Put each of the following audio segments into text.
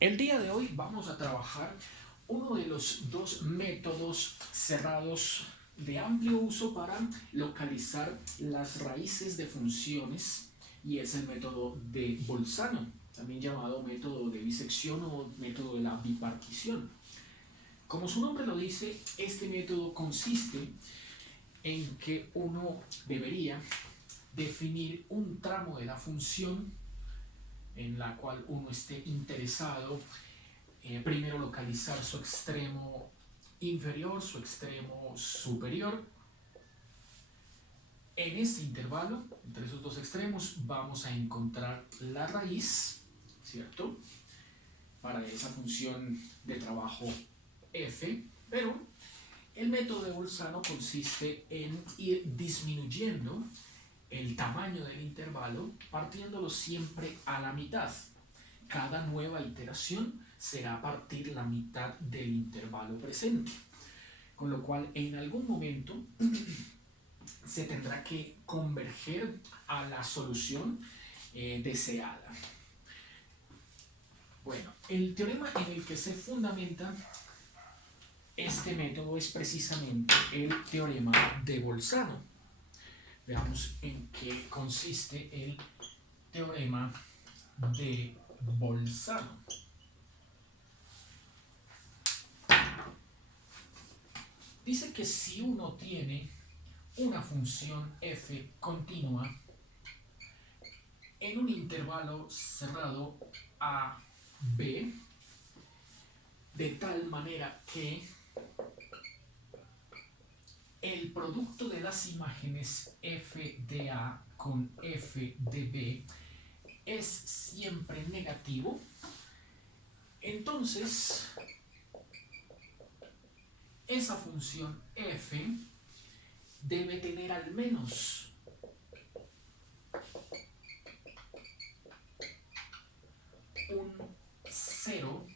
El día de hoy vamos a trabajar uno de los dos métodos cerrados de amplio uso para localizar las raíces de funciones y es el método de Bolzano, también llamado método de bisección o método de la bipartición. Como su nombre lo dice, este método consiste en que uno debería definir un tramo de la función en la cual uno esté interesado, primero localizar su extremo inferior, su extremo superior. En este intervalo, entre esos dos extremos, vamos a encontrar la raíz, ¿cierto? Para esa función de trabajo f, pero el método de Bolzano consiste en ir disminuyendo el tamaño del intervalo, partiéndolo siempre a la mitad. Cada nueva iteración será a partir la mitad del intervalo presente. Con lo cual, en algún momento se tendrá que converger a la solución deseada. Bueno, el teorema en el que se fundamenta este método es precisamente el teorema de Bolzano. Veamos en qué consiste el teorema de Bolzano. Dice que si uno tiene una función f continua en un intervalo cerrado a b, de tal manera que el producto de las imágenes f de a con f de b es siempre negativo, entonces esa función f debe tener al menos un 0,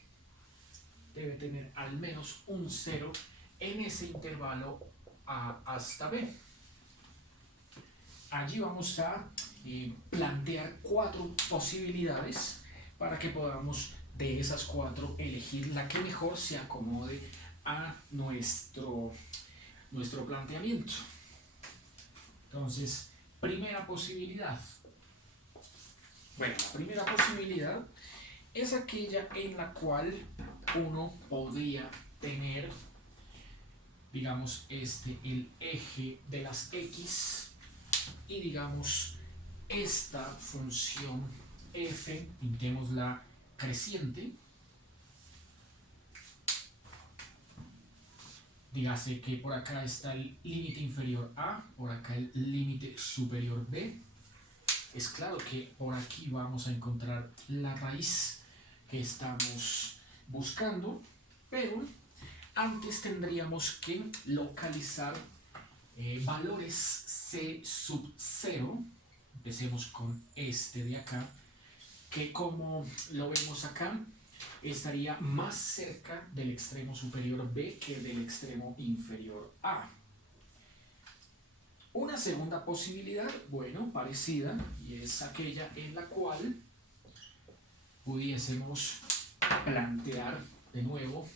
debe tener al menos un 0 en ese intervalo a hasta b. Allí vamos a plantear 4 posibilidades para que podamos de esas 4 elegir la que mejor se acomode a nuestro planteamiento. Entonces, primera posibilidad. Bueno, la primera posibilidad es aquella en la cual uno podría tener, digamos, el eje de las x y digamos esta función f, pintémosla creciente. Dígase que por acá está el límite inferior a, por acá el límite superior b. Es claro que por aquí vamos a encontrar la raíz que estamos buscando, pero antes tendríamos que localizar valores c sub 0. Empecemos con este de acá, que como lo vemos acá, estaría más cerca del extremo superior b que del extremo inferior a. Una segunda posibilidad, bueno, parecida, y es aquella en la cual pudiésemos plantear de nuevo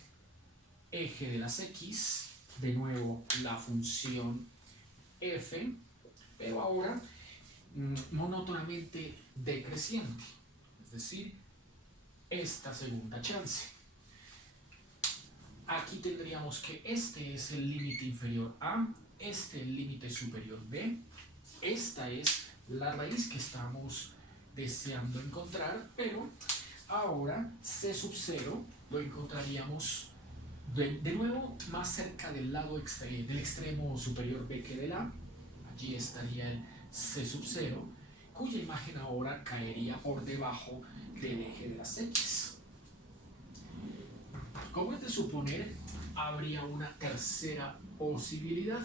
eje de las x, de nuevo la función f, pero ahora monótonamente decreciente, es decir, esta segunda chance. Aquí tendríamos que este es el límite inferior a, este el límite superior b, esta es la raíz que estamos deseando encontrar, pero ahora c sub 0 lo encontraríamos de nuevo más cerca del lado del extremo superior b que del a. Allí estaría el c sub 0, cuya imagen ahora caería por debajo del eje de las x. Como es de suponer, habría una tercera posibilidad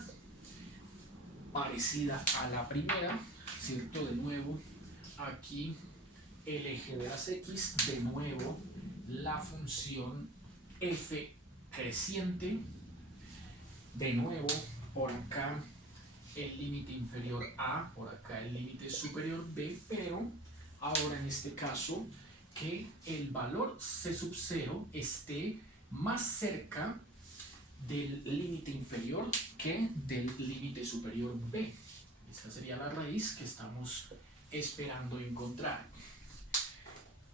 parecida a la primera, ¿cierto? De nuevo, aquí el eje de las x, de nuevo la función f creciente, de nuevo por acá el límite inferior a, por acá el límite superior b, pero ahora en este caso que el valor C sub 0 esté más cerca del límite inferior que del límite superior B. Esa sería la raíz que estamos esperando encontrar.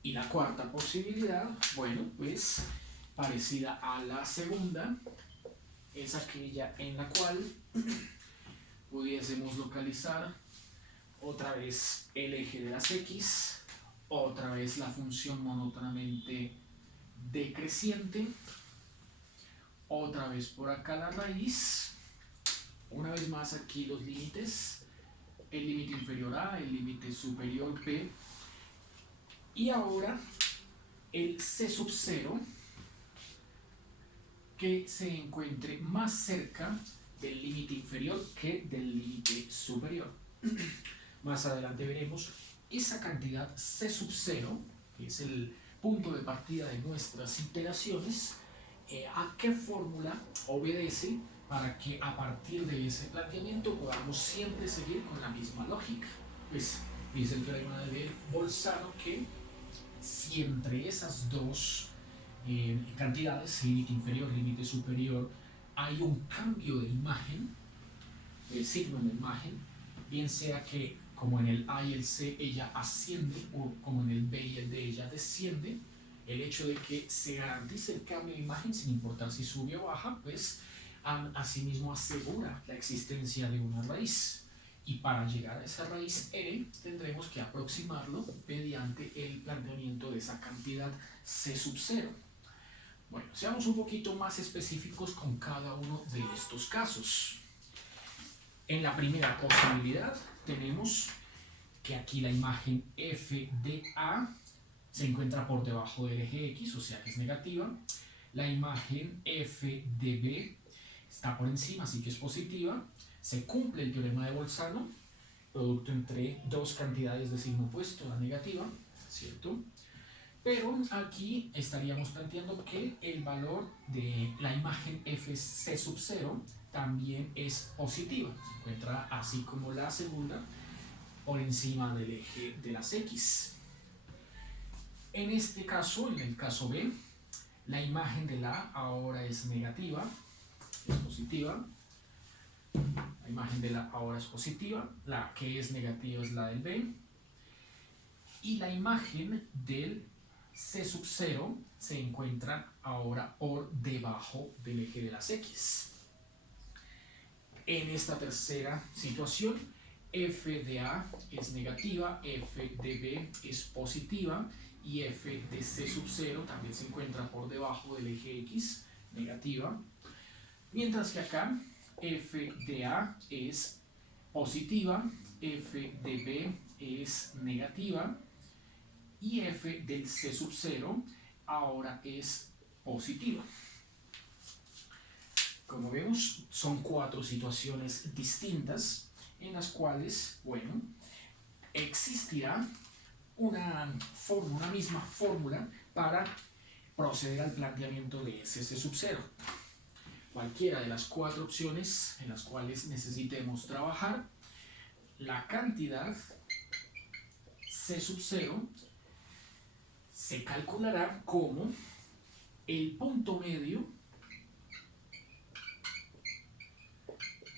Y la cuarta posibilidad, bueno, pues parecida a la segunda, es aquella en la cual pudiésemos localizar otra vez el eje de las X, otra vez la función monótonamente decreciente, otra vez por acá la raíz, una vez más aquí los límites, el límite inferior A, el límite superior B, y ahora el C sub 0 que se encuentre más cerca del límite inferior que del límite superior. Más adelante veremos esa cantidad C sub 0, que es el punto de partida de nuestras iteraciones, a qué fórmula obedece para que a partir de ese planteamiento podamos siempre seguir con la misma lógica. Pues dice el teorema de Bolzano que si entre esas dos cantidades, límite inferior, límite superior, hay un cambio de imagen, el signo de imagen, bien sea que como en el A y el C ella asciende o como en el B y el D ella desciende, el hecho de que se garantice el cambio de imagen sin importar si sube o baja, pues asimismo asegura la existencia de una raíz. Y para llegar a esa raíz E tendremos que aproximarlo mediante el planteamiento de esa cantidad C sub 0. Bueno, seamos un poquito más específicos con cada uno de estos casos. En la primera posibilidad tenemos que aquí la imagen f de A se encuentra por debajo del eje X, o sea que es negativa. La imagen f de B está por encima, así que es positiva. Se cumple el teorema de Bolzano, producto entre dos cantidades de signo opuesto, la negativa, ¿cierto? Pero aquí estaríamos planteando que el valor de la imagen fc sub 0 también es positiva. Se encuentra así como la segunda por encima del eje de las X. En este caso, en el caso B, la imagen de la A ahora es negativa, es positiva. La imagen de la A ahora es positiva, la que es negativa es la del B. Y la imagen del C sub 0 se encuentra ahora por debajo del eje de las X. En esta tercera situación, f de A es negativa, f de B es positiva y f de C sub 0 también se encuentra por debajo del eje X, negativa. Mientras que acá, f de A es positiva, f de B es negativa y f del C sub 0 ahora es positiva. Como vemos, son cuatro situaciones distintas en las cuales, bueno, existirá una misma fórmula para proceder al planteamiento de ese C sub 0. Cualquiera de las cuatro opciones en las cuales necesitemos trabajar, la cantidad C sub 0 se calculará como el punto medio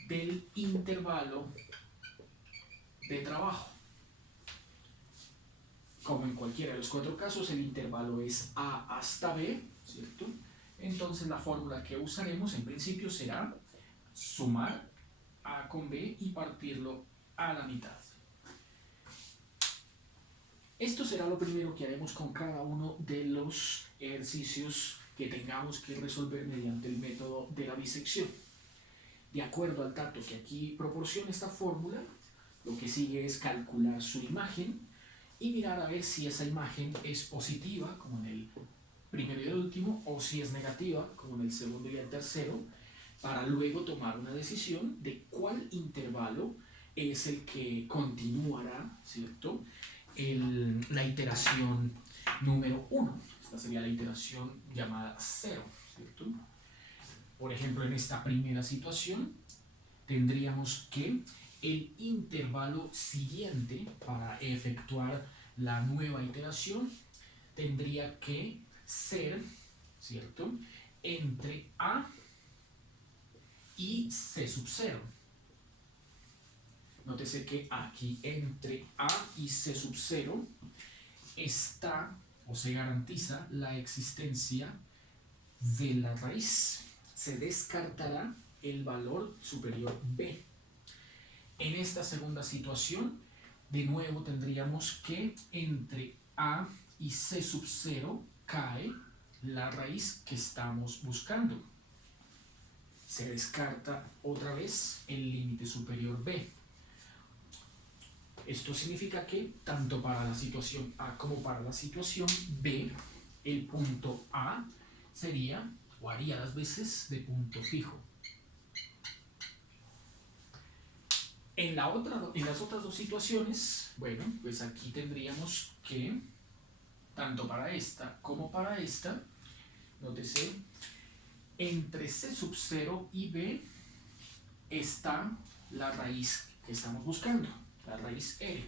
del intervalo de trabajo. Como en cualquiera de los cuatro casos, el intervalo es A hasta B, ¿cierto? Entonces la fórmula que usaremos en principio será sumar A con B y partirlo a la mitad. Esto será lo primero que haremos con cada uno de los ejercicios que tengamos que resolver mediante el método de la bisección. De acuerdo al dato que aquí proporciona esta fórmula, lo que sigue es calcular su imagen y mirar a ver si esa imagen es positiva, como en el primero y el último, o si es negativa, como en el segundo y el tercero, para luego tomar una decisión de cuál intervalo es el que continuará, ¿cierto?, la iteración número 1. Esta sería la iteración llamada 0, ¿cierto? Por ejemplo, en esta primera situación tendríamos que el intervalo siguiente para efectuar la nueva iteración tendría que ser, ¿cierto?, entre A y C sub 0. Nótese que aquí entre A y C sub 0 está o se garantiza la existencia de la raíz. Se descartará el valor superior B. En esta segunda situación, de nuevo tendríamos que entre A y C sub 0 cae la raíz que estamos buscando. Se descarta otra vez el límite superior B. Esto significa que tanto para la situación A como para la situación B, el punto A sería o haría las veces de punto fijo. En las otras dos situaciones, bueno, pues aquí tendríamos que, tanto para esta como para esta, nótese, entre C sub 0 y B está la raíz que estamos buscando, la raíz R.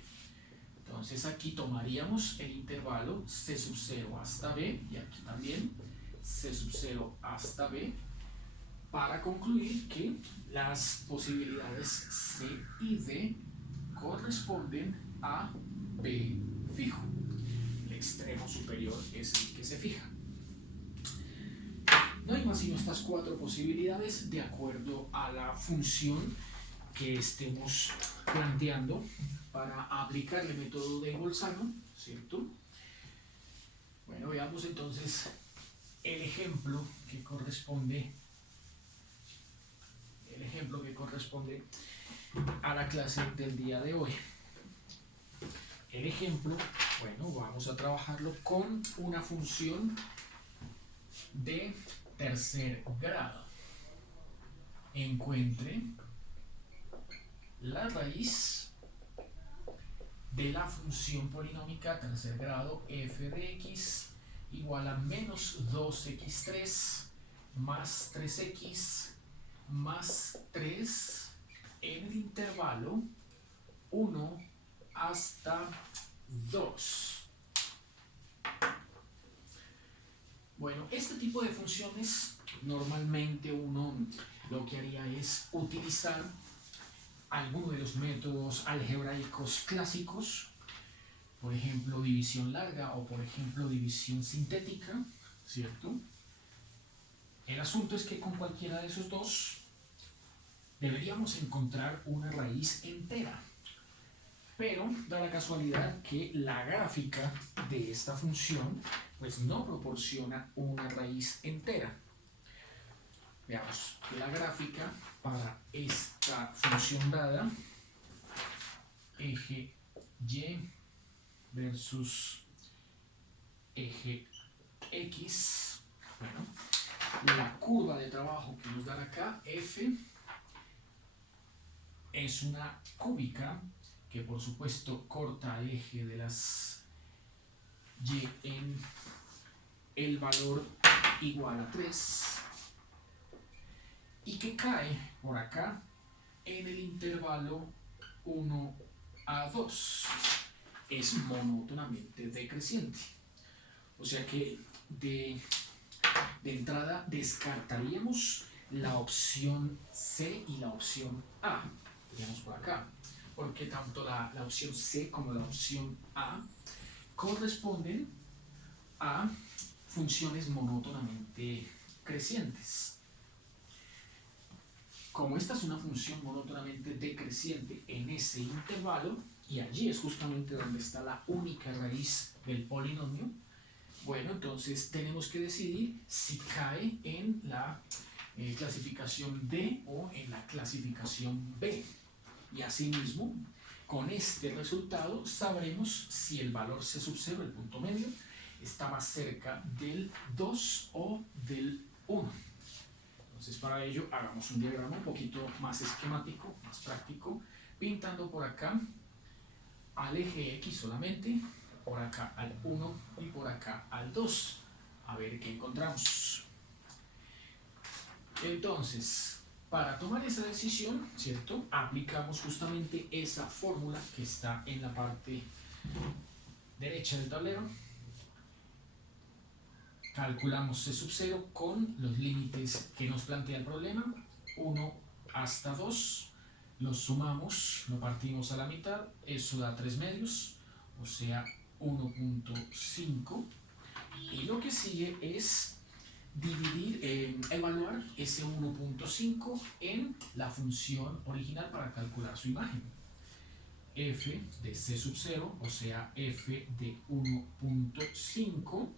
Entonces aquí tomaríamos el intervalo C sub 0 hasta B, y aquí también C sub 0 hasta B, para concluir que las posibilidades C y D corresponden a B fijo. El extremo superior es el que se fija. No hay más sino estas cuatro posibilidades de acuerdo a la función que estemos planteando para aplicar el método de Bolzano, ¿cierto? Bueno, veamos entonces el ejemplo que corresponde a la clase del día de hoy. El ejemplo, bueno, vamos a trabajarlo con una función de tercer grado. Encuentre la raíz de la función polinómica tercer grado f de x igual a menos 2x3 más 3x más 3 en el intervalo 1 hasta 2. Bueno, este tipo de funciones normalmente uno lo que haría es utilizar alguno de los métodos algebraicos clásicos, por ejemplo división larga o por ejemplo división sintética, ¿cierto? El asunto es que con cualquiera de esos dos deberíamos encontrar una raíz entera, pero da la casualidad que la gráfica de esta función pues no proporciona una raíz entera. Veamos la gráfica para esta función dada, eje Y versus eje X. Bueno, la curva de trabajo que nos dan acá, F, es una cúbica que por supuesto corta el eje de las Y en el valor igual a 3 y que cae por acá en el intervalo 1 a 2. Es monótonamente decreciente. O sea que de entrada descartaríamos la opción C y la opción A. Tenemos por acá. Porque tanto la opción C como la opción A corresponden a funciones monótonamente crecientes. Como esta es una función monótonamente decreciente en ese intervalo, y allí es justamente donde está la única raíz del polinomio, bueno, entonces tenemos que decidir si cae en la clasificación D o en la clasificación B. Y asimismo, con este resultado sabremos si el valor C sub 0, el punto medio, está más cerca del 2 o del 1. Entonces para ello hagamos un diagrama un poquito más esquemático, más práctico, pintando por acá al eje X solamente, por acá al 1 y por acá al 2. A ver qué encontramos. Entonces, para tomar esa decisión, ¿cierto?, aplicamos justamente esa fórmula que está en la parte derecha del tablero. Calculamos C sub 0 con los límites que nos plantea el problema, 1 hasta 2, los sumamos, lo partimos a la mitad, eso da 3 medios, o sea 1.5, y lo que sigue es evaluar ese 1.5 en la función original para calcular su imagen. F de C sub 0, o sea F de 1.5,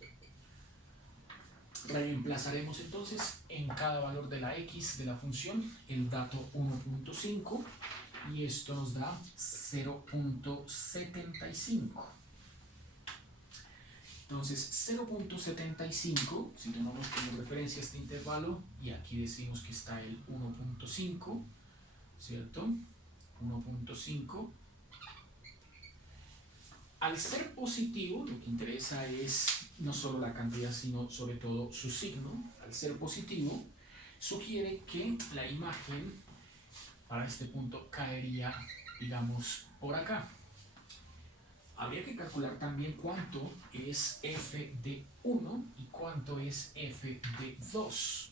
reemplazaremos entonces en cada valor de la x de la función el dato 1.5 y esto nos da 0.75. Entonces 0.75, si tomamos como referencia este intervalo y aquí decimos que está el 1.5, ¿cierto? 1.5. Al ser positivo, lo que interesa es no solo la cantidad, sino sobre todo su signo. Al ser positivo, sugiere que la imagen para este punto caería, digamos, por acá. Habría que calcular también cuánto es f de 1 y cuánto es f de 2.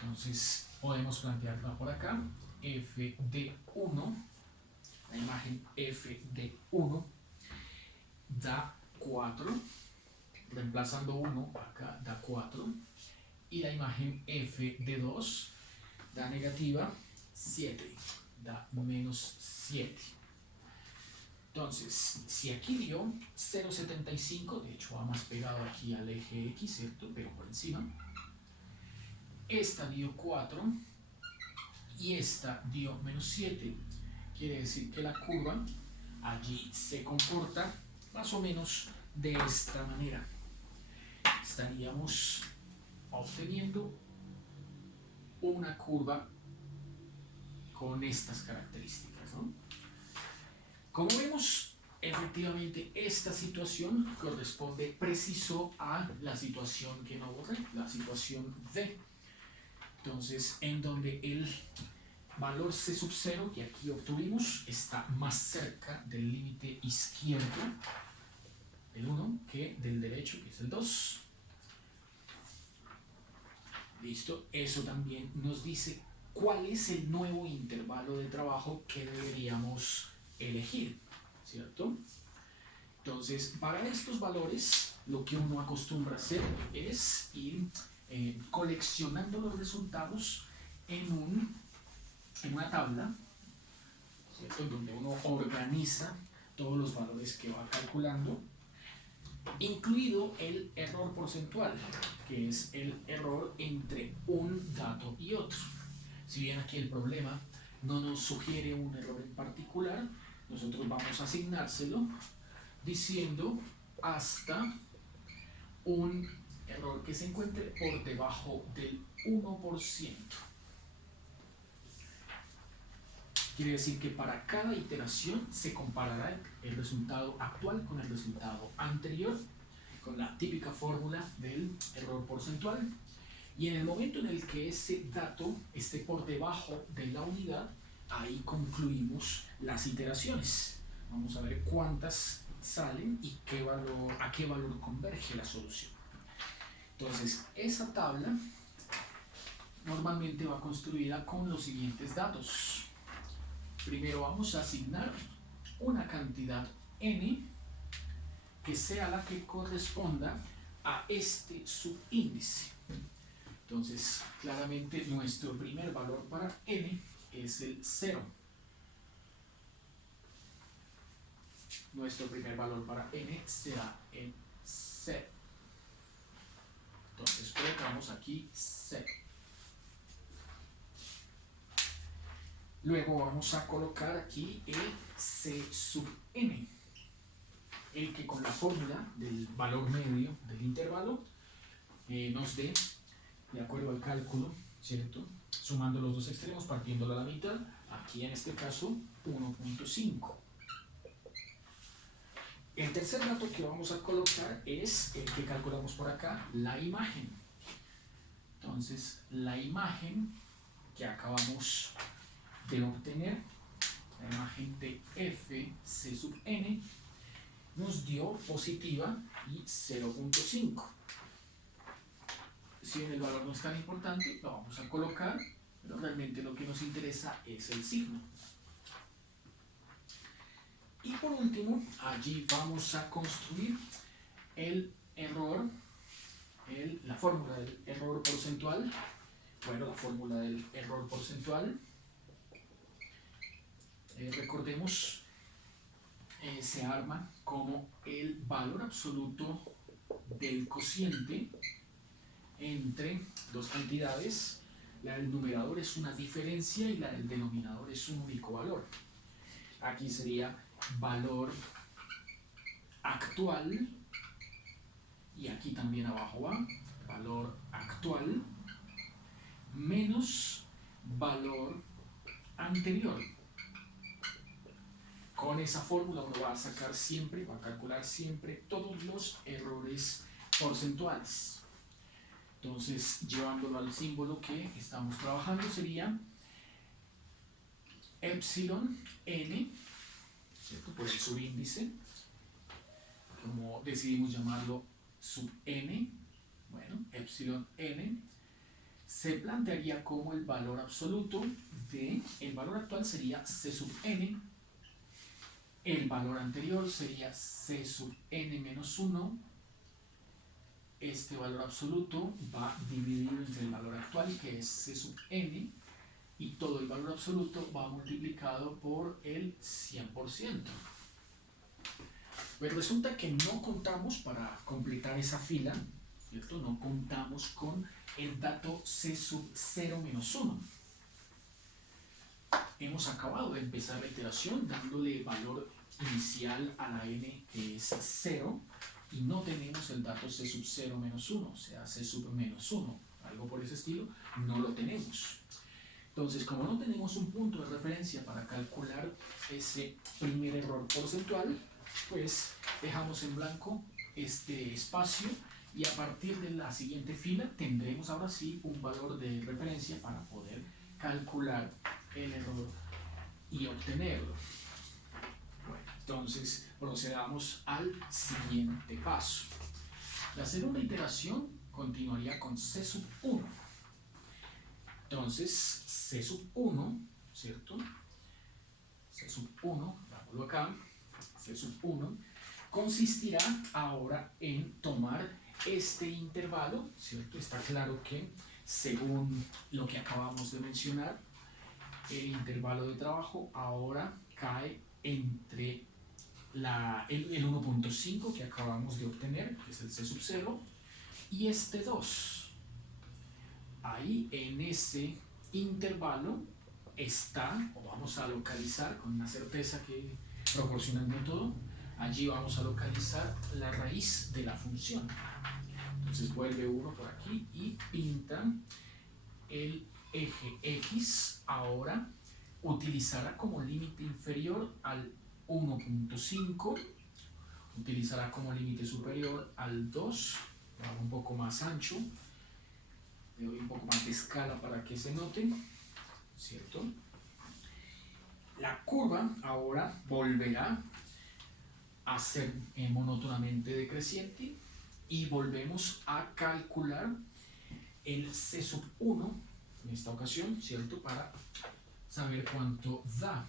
Entonces, podemos plantearla por acá. F de 1, la imagen f de 1, da 4, reemplazando 1 acá da 4, y la imagen f de 2 da negativa 7, da menos 7. Entonces, si aquí dio 0.75, de hecho va más pegado aquí al eje X, ¿cierto? Pero por encima. Esta dio 4 y esta dio menos 7. Quiere decir que la curva allí se comporta más o menos de esta manera. Estaríamos obteniendo una curva con estas características, ¿no? Como vemos, efectivamente esta situación corresponde preciso a la situación que no borré, la situación D. Entonces, en donde el valor C sub 0 que aquí obtuvimos está más cerca del límite izquierdo, el 1, que del derecho, que es el 2. Listo, eso también nos dice cuál es el nuevo intervalo de trabajo que deberíamos elegir, ¿cierto? Entonces, para estos valores, lo que uno acostumbra a hacer es ir coleccionando los resultados en una tabla, ¿cierto? Donde uno organiza todos los valores que va calculando, incluido el error porcentual, que es el error entre un dato y otro. Si bien aquí el problema no nos sugiere un error en particular, nosotros vamos a asignárselo diciendo hasta un error que se encuentre por debajo del 1%. Quiere decir que para cada iteración se comparará el resultado actual con el resultado anterior, con la típica fórmula del error porcentual. Y en el momento en el que ese dato esté por debajo de la unidad, ahí concluimos las iteraciones. Vamos a ver cuántas salen y a qué valor converge la solución. Entonces, esa tabla normalmente va construida con los siguientes datos. Primero vamos a asignar una cantidad n que sea la que corresponda a este subíndice. Entonces, claramente nuestro primer valor para n es el 0. Nuestro primer valor para n será el 0. Entonces, colocamos aquí 0. Luego vamos a colocar aquí el c sub n, el que con la fórmula del valor medio del intervalo nos dé, de acuerdo al cálculo, ¿cierto? Sumando los dos extremos, partiéndolo a la mitad, aquí en este caso 1.5. El tercer dato que vamos a colocar es el que calculamos por acá, la imagen. Entonces, la imagen que acabamos de obtener, la imagen de f c sub n, nos dio positiva y 0.5. si bien el valor no es tan importante, lo vamos a colocar, pero realmente lo que nos interesa es el signo. Y por último, allí vamos a construir el error, la fórmula del error porcentual. Bueno, la fórmula del error porcentual, recordemos, se arma como el valor absoluto del cociente entre dos cantidades. La del numerador es una diferencia y la del denominador es un único valor. Aquí sería valor actual, y aquí también abajo va valor actual menos valor anterior. Con esa fórmula uno va a sacar siempre, va a calcular siempre todos los errores porcentuales. Entonces, llevándolo al símbolo que estamos trabajando, sería epsilon n, ¿cierto? Por el subíndice, como decidimos llamarlo sub n, bueno, epsilon n, se plantearía como el valor absoluto de, el valor actual sería c sub n, el valor anterior sería c sub n menos 1, este valor absoluto va dividido entre el valor actual, que es c sub n, y todo el valor absoluto va multiplicado por el 100%. Pues resulta que no contamos, para completar esa fila, ¿cierto? No contamos con el dato c sub 0 menos 1. Hemos acabado de empezar la iteración dándole valor inicial a la n, que es 0, y no tenemos el dato c sub 0 menos 1, o sea, c sub menos 1, algo por ese estilo, no lo tenemos. Entonces, como no tenemos un punto de referencia para calcular ese primer error porcentual, pues dejamos en blanco este espacio, y a partir de la siguiente fila tendremos ahora sí un valor de referencia para poder calcular el error y obtenerlo. Bueno, entonces procedamos al siguiente paso. La segunda iteración continuaría con c sub 1. Entonces, c sub 1, ¿cierto? C sub 1, dámoslo acá, c sub 1, consistirá ahora en tomar este intervalo, ¿cierto? Está claro que, según lo que acabamos de mencionar, el intervalo de trabajo ahora cae entre el 1.5 que acabamos de obtener, que es el c sub 0, y este 2. Ahí en ese intervalo está, o vamos a localizar con una certeza que proporciona el método, allí vamos a localizar la raíz de la función. Entonces vuelve uno por aquí y pinta el eje X. Ahora utilizará como límite inferior al 1.5, utilizará como límite superior al 2, lo hago un poco más ancho, le doy un poco más de escala para que se note, ¿cierto? La curva ahora volverá a ser monótonamente decreciente, y volvemos a calcular el c sub 1 en esta ocasión, ¿cierto? Para saber cuánto da.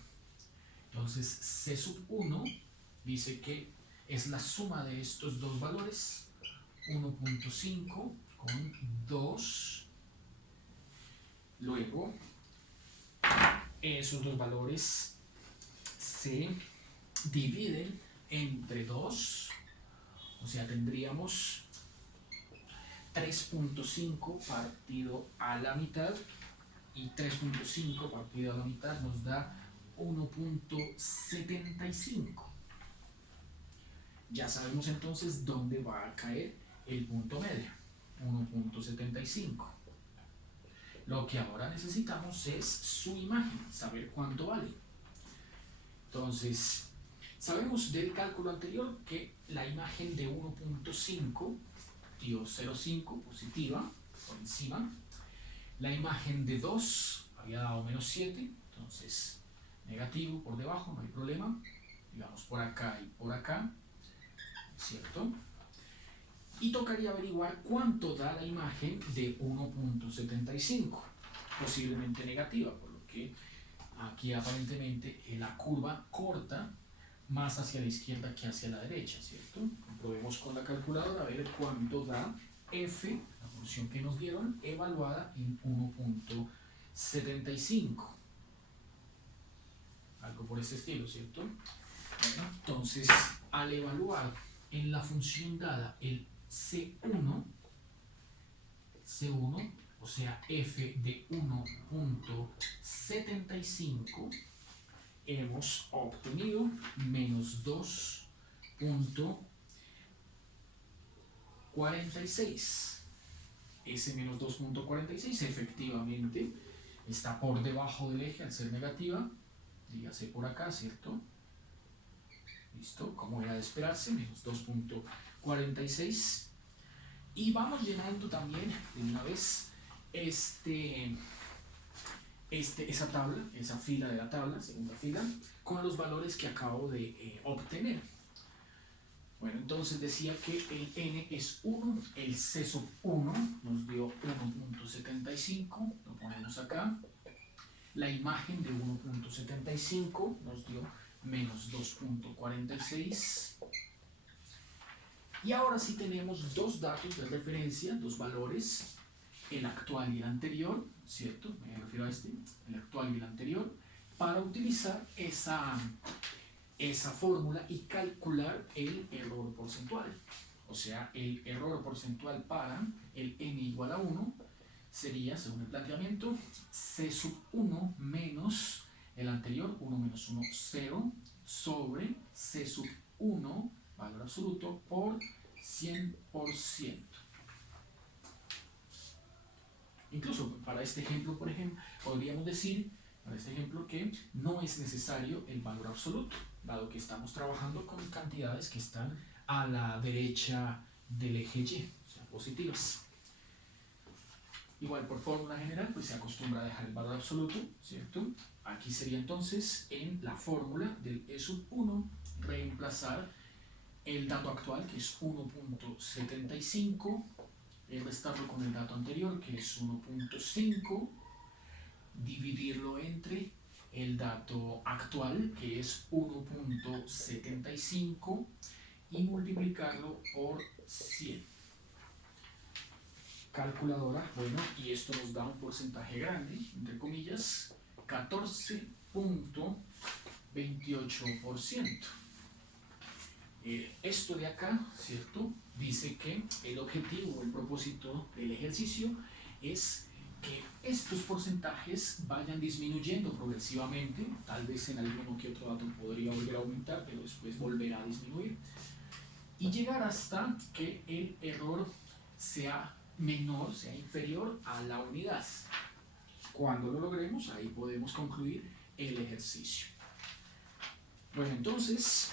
Entonces, c sub 1 dice que es la suma de estos dos valores, 1.5 con 2. Luego, esos dos valores se dividen entre 2, o sea, tendríamos 3.5 partido a la mitad, y 3.5 partido a la mitad nos da 1.75. Ya sabemos entonces dónde va a caer el punto medio, 1.75. Lo que ahora necesitamos es su imagen, saber cuánto vale. Entonces, sabemos del cálculo anterior que la imagen de 1.5 dio 0.5 positiva por encima. La imagen de 2 había dado menos 7, entonces negativo por debajo, no hay problema. Digamos por acá y por acá, ¿cierto? Y tocaría averiguar cuánto da la imagen de 1.75, posiblemente negativa, por lo que aquí aparentemente la curva corta más hacia la izquierda que hacia la derecha, ¿cierto? Probemos con la calculadora a ver cuánto da f, la función que nos dieron, evaluada en 1.75. Algo por ese estilo, ¿cierto? Bueno, entonces, al evaluar en la función dada el C1, o sea, f de 1.75, hemos obtenido menos 2.46. Ese menos 2.46 efectivamente está por debajo del eje al ser negativa, dígase por acá, ¿cierto? Listo, como era de esperarse, menos 2.46. Y vamos llenando también de una vez esa tabla, esa fila de la tabla, segunda fila, con los valores que acabo de obtener. Bueno, entonces decía que el n es 1, el c sub 1 nos dio 1.75, lo ponemos acá. La imagen de 1.75 nos dio menos 2.46. Y ahora sí tenemos dos datos de referencia, dos valores, el actual y el anterior, ¿cierto? Me refiero a el actual y el anterior, para utilizar esa fórmula y calcular el error porcentual. O sea, el error porcentual para el n igual a 1 sería, según el planteamiento, c sub 1 menos el anterior, 1 menos 1, 0, sobre c sub 1, valor absoluto, por 100%. Incluso para este ejemplo, por ejemplo, podríamos decir, para este ejemplo, que no es necesario el valor absoluto, dado que estamos trabajando con cantidades que están a la derecha del eje Y, o sea, positivas. Igual por fórmula general, pues se acostumbra a dejar el valor absoluto, ¿cierto? Aquí sería entonces en la fórmula del E sub 1 reemplazar el dato actual, que es 1.75, restarlo con el dato anterior, que es 1.5, dividirlo entre el dato actual, que es 1.75, y multiplicarlo por 100. Calculadora, bueno, y esto nos da un porcentaje grande, entre comillas, 14.28%. Esto de acá, ¿cierto? Dice que el objetivo o el propósito del ejercicio es que estos porcentajes vayan disminuyendo progresivamente, tal vez en alguno que otro dato podría volver a aumentar, pero después volverá a disminuir, y llegar hasta que el error sea menor, sea inferior a la unidad. Cuando lo logremos, ahí podemos concluir el ejercicio. Bueno, entonces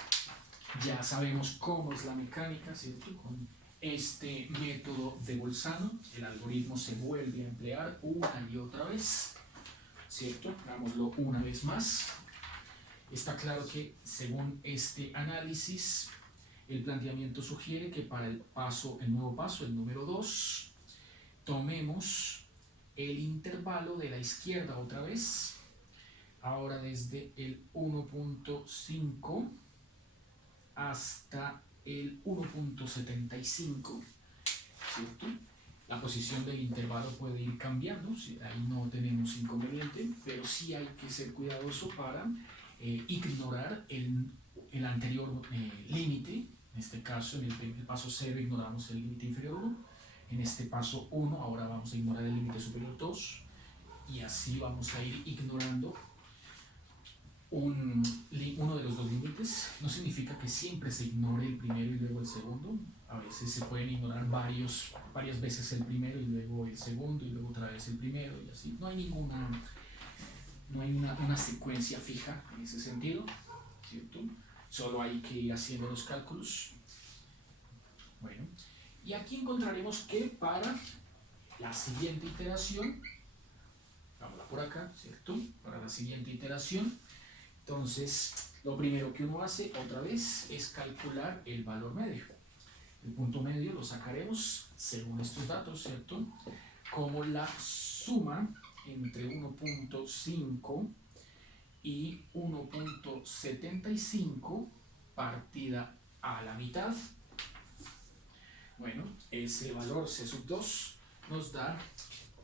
ya sabemos cómo es la mecánica, ¿cierto? Con este método de Bolzano, el algoritmo se vuelve a emplear una y otra vez, ¿cierto? Hagámoslo una vez más. Está claro que según este análisis, el planteamiento sugiere que para el nuevo paso, el número 2, tomemos el intervalo de la izquierda otra vez, ahora desde el 1.5 hasta el 1.75, ¿cierto? La posición del intervalo puede ir cambiando, ahí no tenemos inconveniente, pero sí hay que ser cuidadoso para ignorar el anterior límite. En este caso, en el paso 0 ignoramos el límite inferior 1, en este paso 1 ahora vamos a ignorar el límite superior 2, y así vamos a ir ignorando uno de los dos límites. No significa que siempre se ignore el primero y luego el segundo. A veces se pueden ignorar varias veces el primero y luego el segundo y luego otra vez el primero y así. No hay una secuencia fija en ese sentido, ¿cierto? Solo hay que ir haciendo los cálculos. Bueno, y aquí encontraremos que para la siguiente iteración, vámonos por acá, ¿cierto? Para la siguiente iteración, entonces, lo primero que uno hace otra vez es calcular el valor medio. El punto medio lo sacaremos según estos datos, ¿cierto? Como la suma entre 1.5 y 1.75 partida a la mitad. Bueno, ese valor C sub 2 nos da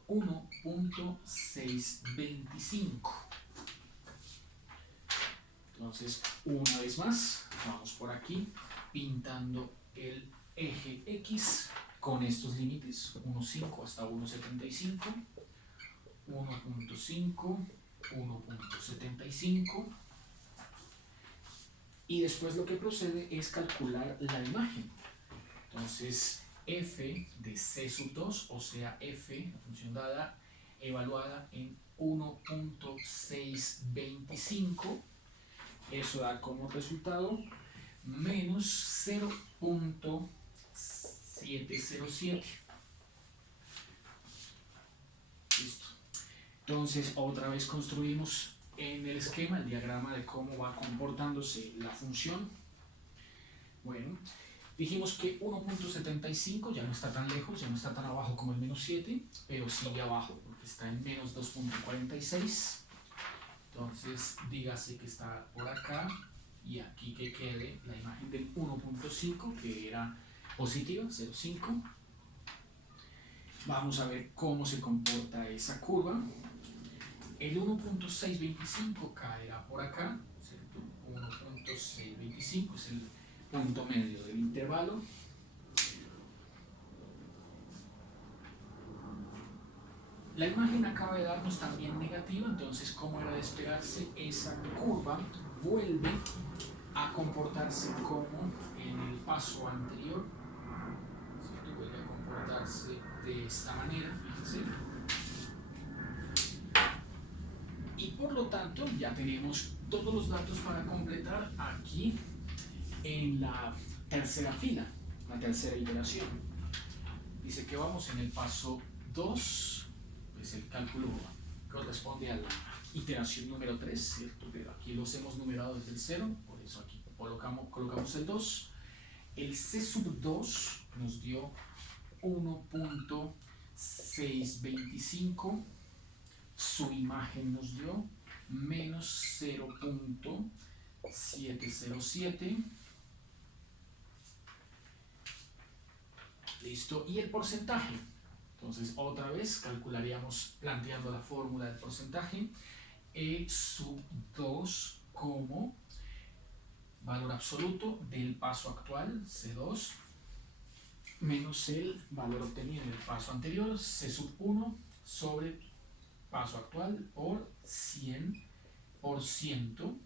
1.625. Entonces, una vez más, vamos por aquí pintando el eje X con estos límites 1.5 hasta 1.75, 1.5, 1.75, y después lo que procede es calcular la imagen. Entonces, f de c sub 2, o sea, f, la función dada, evaluada en 1.625, eso da como resultado menos 0.707. Listo. Entonces, otra vez construimos en el esquema el diagrama de cómo va comportándose la función. Bueno, dijimos que 1.75 ya no está tan lejos, ya no está tan abajo como el menos 7, pero sigue abajo porque está en menos 2.46. Entonces, dígase que está por acá y aquí que quede la imagen del 1.5, que era positiva, 0.5. Vamos a ver cómo se comporta esa curva. El 1.625 caerá por acá, ¿cierto? 1.625 es el punto medio del intervalo. La imagen acaba de darnos también negativa, entonces, como era de esperarse, esa curva vuelve a comportarse como en el paso anterior, ¿cierto? Vuelve a comportarse de esta manera, fíjense. Y por lo tanto, ya tenemos todos los datos para completar aquí en la tercera fila, la tercera iteración. Dice que vamos en el paso 2. Pues el cálculo corresponde a la iteración número 3, ¿cierto? Pero aquí los hemos numerado desde el 0, por eso aquí colocamos el 2. El C sub 2 nos dio 1.625, su imagen nos dio menos 0.707. Listo, y el porcentaje. Entonces, otra vez calcularíamos planteando la fórmula del porcentaje, E sub 2 como valor absoluto del paso actual, C2, menos el valor obtenido en el paso anterior, C sub 1, sobre paso actual por 100%.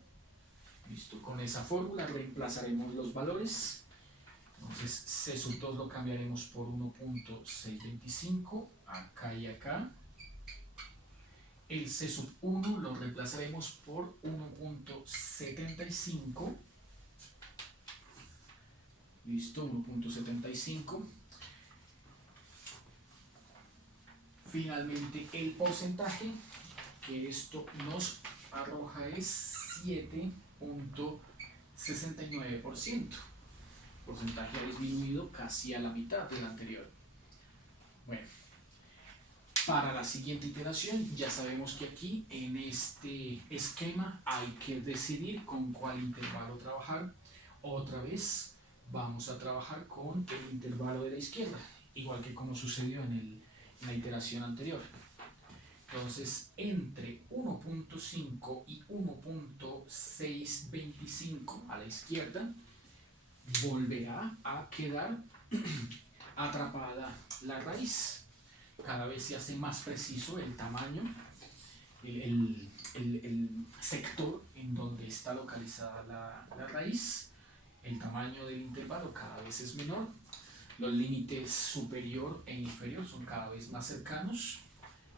Listo, con esa fórmula reemplazaremos los valores. Entonces, C sub 2 lo cambiaremos por 1.625, acá y acá. El C sub 1 lo reemplazaremos por 1.75. Listo, 1.75. Finalmente, el porcentaje que esto nos arroja es 7.69%. Porcentaje ha disminuido casi a la mitad del anterior. Bueno, para la siguiente iteración ya sabemos que aquí en este esquema hay que decidir con cuál intervalo trabajar. Otra vez vamos a trabajar con el intervalo de la izquierda, igual que como sucedió en la iteración anterior. Entonces, entre 1.5 y 1.625 a la izquierda, volverá a quedar atrapada la raíz. Cada vez se hace más preciso el tamaño, el sector en donde está localizada la raíz. El tamaño del intervalo cada vez es menor. Los límites superior e inferior son cada vez más cercanos.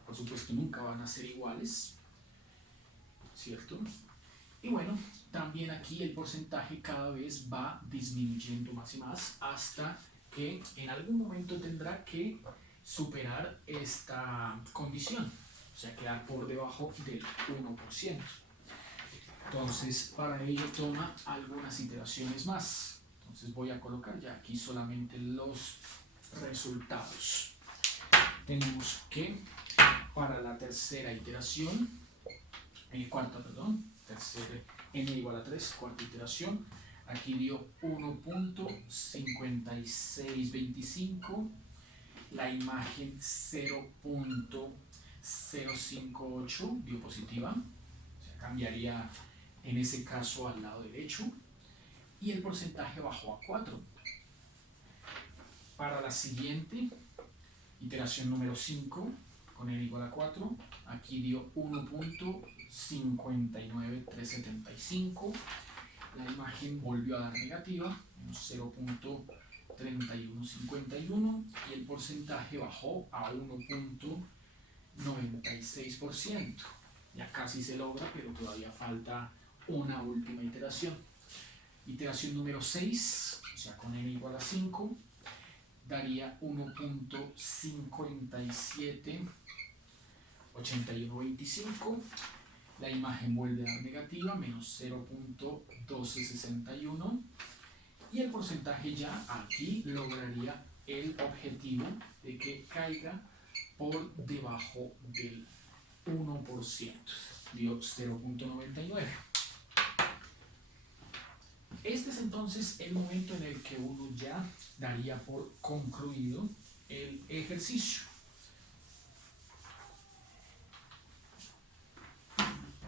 Por supuesto, nunca van a ser iguales, ¿cierto? Y bueno, también aquí el porcentaje cada vez va disminuyendo más y más hasta que en algún momento tendrá que superar esta condición, o sea, quedar por debajo del 1%. Entonces, para ello toma algunas iteraciones más. Entonces voy a colocar ya aquí solamente los resultados. Tenemos que para la tercera iteración, n igual a 3, cuarta iteración, aquí dio 1.5625, la imagen 0.058 dio positiva, o sea, cambiaría en ese caso al lado derecho, y el porcentaje bajó a 4. Para la siguiente iteración número 5, con n igual a 4, aquí dio 1.59375, la imagen volvió a dar negativa, menos 0.3151, y el porcentaje bajó a 1.96%. Ya casi se logra, pero todavía falta una última iteración. Iteración número 6, o sea, con n igual a 5, daría 1.578125. La imagen vuelve a dar negativa, menos 0.1261. Y el porcentaje ya aquí lograría el objetivo de que caiga por debajo del 1%. Dio 0.99. Este es entonces el momento en el que uno ya daría por concluido el ejercicio.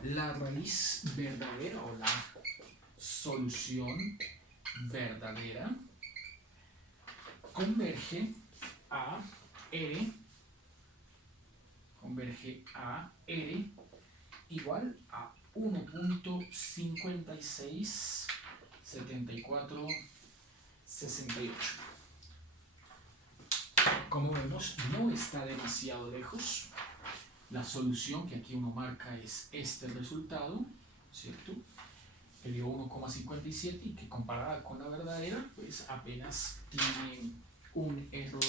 La raíz verdadera o la solución verdadera converge a R igual a 1.567468. Como vemos, no está demasiado lejos. La solución que aquí uno marca es este resultado, ¿cierto? Que dio 1,57 y que comparada con la verdadera, pues apenas tiene un error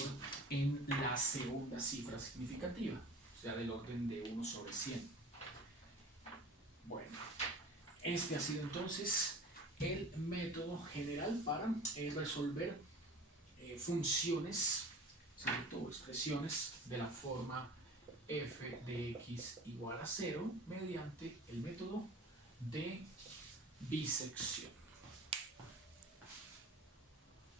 en la segunda cifra significativa, o sea, del orden de 1 sobre 100. Bueno, este ha sido entonces el método general para resolver funciones, ¿cierto? O expresiones de la forma f de x igual a 0 mediante el método de bisección.